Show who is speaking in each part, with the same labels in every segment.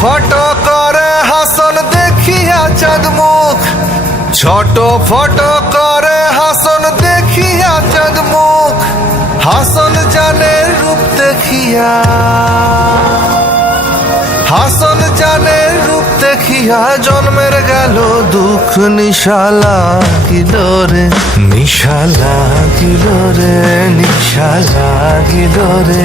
Speaker 1: ফট করে হাসন দেখিয়া চাঁদ মুখ ছোট ফট করে হাসন দেখিয়া চাঁদ মুখ হাসন জানে রূপ দেখিয়া। হাসন জানে রূপ দেখিয়া জন্মের গেল দুঃখ নিশালা লাগিল রে। নিশা লাগিল রে, নিশা লাগিল রে।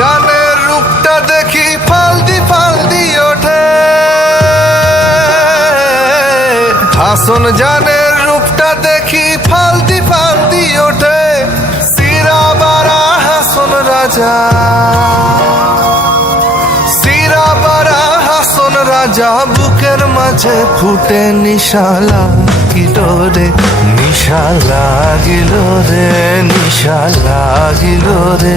Speaker 1: হাসন জানে রূপটা দেখি ফালদি ফালদি ওঠে। হাসন জানে রূপটা দেখি ফালদি ফালদি ওঠে। সিরা বারা হাসন রাজা। সিরা বারা হাসন রাজা বুকের মাঝে ফুটে নিশা লাগিল রে নিশা লাগিল রে নিশা লাগিল রে।